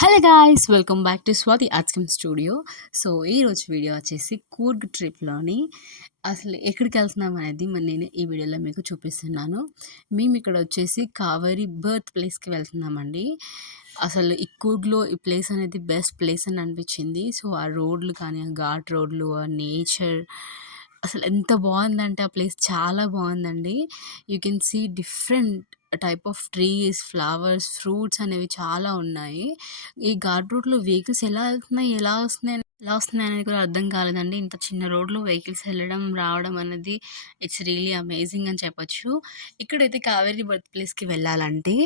Hello guys, welcome back to Swathi artscom studio. So ఈరోజు video వచ్చేసి కూర్గ్ ట్రిప్లోని అసలు ఎక్కడికి వెళ్తున్నాం అనేది నేను ఈ వీడియోలో మీకు చూపిస్తున్నాను. మేము ఇక్కడ వచ్చేసి కావేరి బర్త్ ప్లేస్కి వెళ్తున్నామండి. అసలు ఈ కూర్గ్లో ఈ ప్లేస్ అనేది బెస్ట్ ప్లేస్ అని అనిపించింది. సో ఆ రోడ్లు కానీ, ఆ ఘాట్ రోడ్లు, ఆ నేచర్ అసలు ఎంత బాగుందంటే ఆ ప్లేస్ చాలా బాగుందండి. You can see different type of trees, flowers, fruits అనేవి చాలా ఉన్నాయి. ఈ ఘాట్ రోడ్‌లో వెహికల్స్ ఎలా ఎళ్తున్నాయి, ఎలా వస్తున్నాయి అనేది కూడా అర్థం కాలేదండి. ఇంత చిన్న రోడ్‌లో వెహికల్స్ ఎళ్ళడం, రావడం అనేది ఇట్స్ రియల్లీ అమేజింగ్ అని చెప్పొచ్చు. ఇక్కడైతే కావేరి బర్త్ ప్లేస్‌కి వెళ్ళాలంటే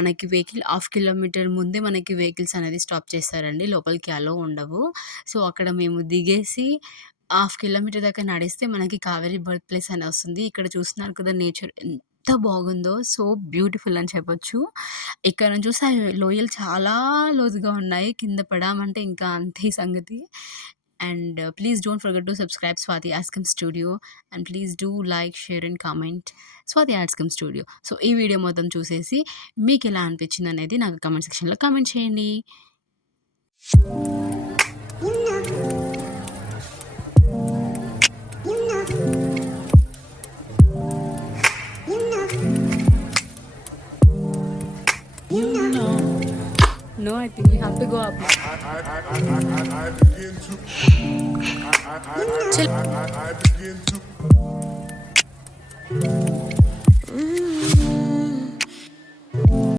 మనకి వెహికల్ హాఫ్ కిలోమీటర్ ముందే మనకి వెహికల్స్ అనేది స్టాప్ చేస్తారండి. లోపలికి అలో ఉండవు. సో అక్కడ మేము దిగేసి హాఫ్ కిలోమీటర్ దాకా నడిస్తే మనకి కావేరి బర్త్ ప్లేస్ అని వస్తుంది. ఇక్కడ చూస్తున్నారు కదా నేచర్ ఎంత బాగుందో. సో బ్యూటిఫుల్ అని చెప్పొచ్చు. ఇక్కడ నుంచి చూస్తే ఆ లోయలు చాలా లోతుగా ఉన్నాయి. కింద పడామంటే ఇంకా అంతే సంగతి. And please don't forget to subscribe Swathi artscom studio and please do like, share and comment Swathi artscom studio. So ఈ వీడియో మొత్తం చూసేసి మీకు ఎలా అనిపించింది అనేది నాకు కామెంట్ సెక్షన్‌లో కామెంట్ చేయండి. No, I think we have to go up. Chill.